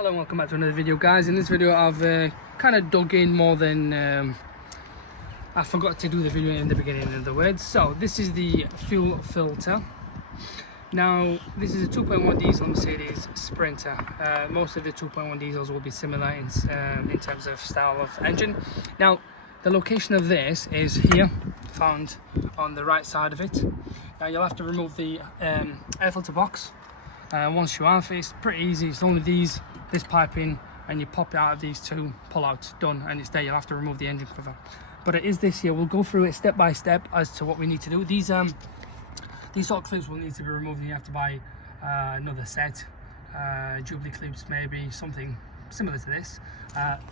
Hello and welcome back to another video, guys. In this video I've kind of dug in more than I forgot to do the video in the beginning, in other words. So this is the fuel filter. Now this is a 2.1 diesel Mercedes Sprinter. Most of the 2.1 diesels will be similar in terms of style of engine. Now the location of this is here, found on the right side of it. Now you'll have to remove the air filter box. Once you have, it's pretty easy. It's only this piping, and you pop it out of these two, pull out, done, and it's there. You'll have to remove the engine cover, but it is this here. We'll go through it step by step as to what we need to do. These sort of clips will need to be removed, and you have to buy another set, Jubilee clips, maybe something similar to this.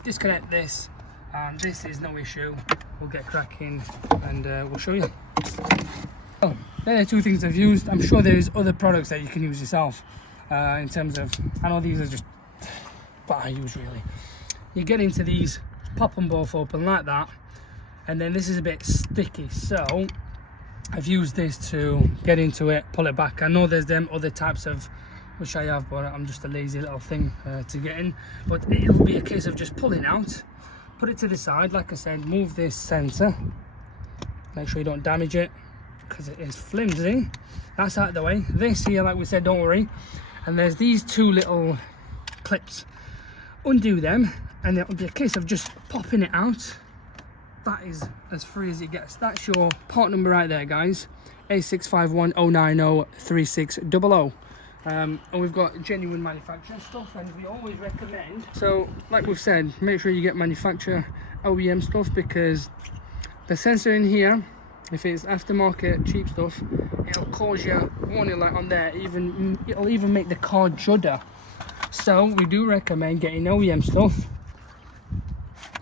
Disconnect this, and this is no issue. We'll get cracking and we'll show you. Oh, they're the two things I've used. I'm sure there's other products that you can use yourself. In terms of, I know these are just what I use really. You get into these, pop them both open like that, and then this is a bit sticky, so I've used this to get into it, pull it back. I know there's them other types of, which I have, but I'm just a lazy little thing to get in. But it'll be a case of just pulling out, put it to the side, like I said, move this sensor, make sure you don't damage it, because it is flimsy. That's out of the way. This here, like we said, don't worry. And there's these two little clips. Undo them, and it'll be a case of just popping it out. That is as free as it gets. That's your part number right there, guys. A65109036000. And we've got genuine manufacturer stuff, and we always recommend. So, like we've said, make sure you get manufacturer OEM stuff, because the sensor in here, if it's aftermarket cheap stuff, it'll cause you warning light on there. It'll even make the car judder. So we do recommend getting OEM stuff.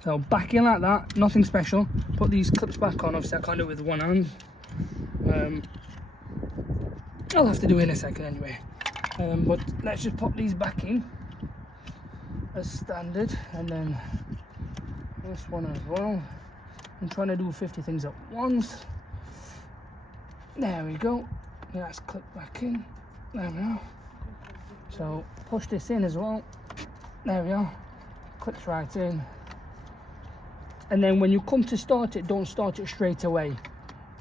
So back in like that, nothing special. Put these clips back on. Obviously I can't do it with one hand. I'll have to do it in a second anyway. But let's just pop these back in as standard, and then this one as well. I'm trying to do 50 things at once. There we go. Let's clip back in. There we are. So push this in as well. There we are. Clips right in. And then when you come to start it, don't start it straight away.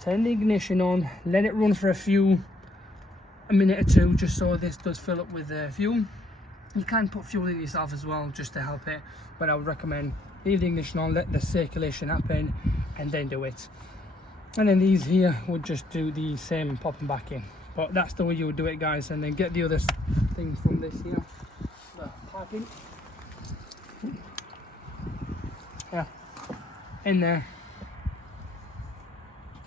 Turn the ignition on. Let it run for a minute or two, just so this does fill up with fuel. You can put fuel in yourself as well, just to help it. But I would recommend leave the ignition on, let the circulation happen, and then do it. And then these here would just do the same and pop them back in. But that's the way you would do it, guys. And then get the other thing from this here, the piping, yeah, in there,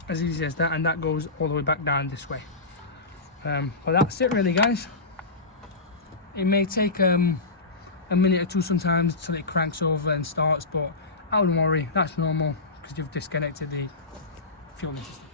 as easy as that, and that goes all the way back down this way. But that's it really, guys. It may take a minute or two sometimes till it cranks over and starts, but I wouldn't worry, that's normal, because you've disconnected the fueling system.